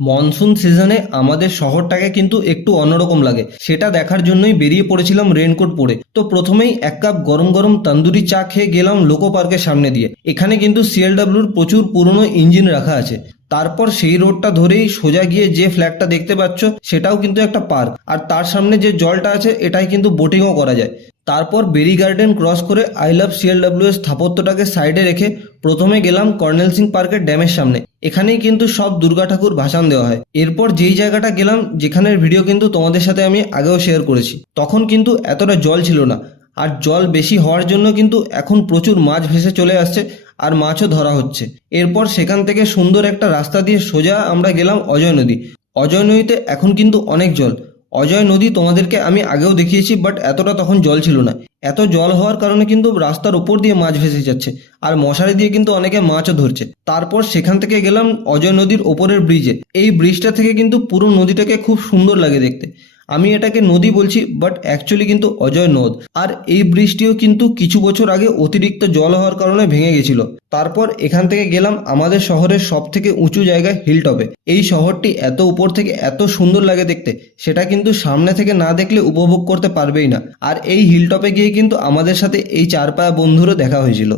Monsoon সিজনে আমাদের শহরটাকে কিন্তু একটু অন্যরকম লাগে, সেটা দেখার জন্যই বেরিয়ে পড়েছিলাম রেনকোট পরে। তো প্রথমেই এক কাপ গরম গরম তন্দুরি চা খেয়ে গেলাম লোকো পার্কের সামনে দিয়ে। এখানে কিন্তু সিএলডব্লিউর প্রচুর পুরনো ইঞ্জিন রাখা আছে। তারপর সেই রোডটা ধরেই সোজা গিয়ে যে ফ্ল্যাগটা দেখতে পাচ্ছ সেটাও কিন্তু একটা পার্ক, আর তার সামনে যে জলটা আছে এটাই কিন্তু বোটিংও করা যায়। তারপর বেরি গার্ডেন ক্রস করে আই লাভ সিএলডব্লিউ এর স্থাপত্যটাকে সাইডে রেখে প্রথমে গেলাম কর্নেল সিং পার্কের ড্যামের সামনে। এখানেই কিন্তু সব দুর্গা ঠাকুর ভাসান দেওয়া হয়। এরপর যেই জায়গাটা গেলাম, যেখানের ভিডিও কিন্তু তোমাদের সাথে আমি আগেও শেয়ার করেছি, তখন কিন্তু এতটা জল ছিল না। আর জল বেশি হওয়ার জন্য কিন্তু এখন প্রচুর মাছ ভেসে চলে আসছে, আর মাছও ধরা হচ্ছে। এরপর সেখান থেকে সুন্দর একটা রাস্তা দিয়ে সোজা আমরা গেলাম অজয় নদী। অজয় নদীতে এখন কিন্তু অনেক জল। অজয় নদী তোমাদেরকে আমি আগেও দেখিয়েছি, বাট এতটা তখন জল ছিল না। এত জল হওয়ার কারণে কিন্তু রাস্তার উপর দিয়ে মাছ ভেসে যাচ্ছে, আর মশারি দিয়ে কিন্তু অনেকে মাছও ধরছে। তারপর সেখান থেকে গেলাম অজয় নদীর ওপরের ব্রিজে। এই ব্রিজটা থেকে কিন্তু পুরো নদীটাকে খুব সুন্দর লাগে দেখতে। আমি এটাকে নদী বলছি, বাট অ্যাকচুয়ালি কিন্তু অজয় নদ। আর এই ব্রিজটিও কিন্তু কিছু বছর আগে অতিরিক্ত জল হওয়ার কারণে ভেঙে গেছিল। তারপর এখান থেকে গেলাম আমাদের শহরের সব থেকে উঁচু জায়গায় হিলটপে। এই শহরটি এত উপর থেকে এত সুন্দর লাগে দেখতে, সেটা কিন্তু সামনে থেকে না দেখলে উপভোগ করতে পারবেই না। আর এই হিলটপে গিয়ে কিন্তু আমাদের সাথে এই চার পায়া বন্ধুরও দেখা হয়েছিল।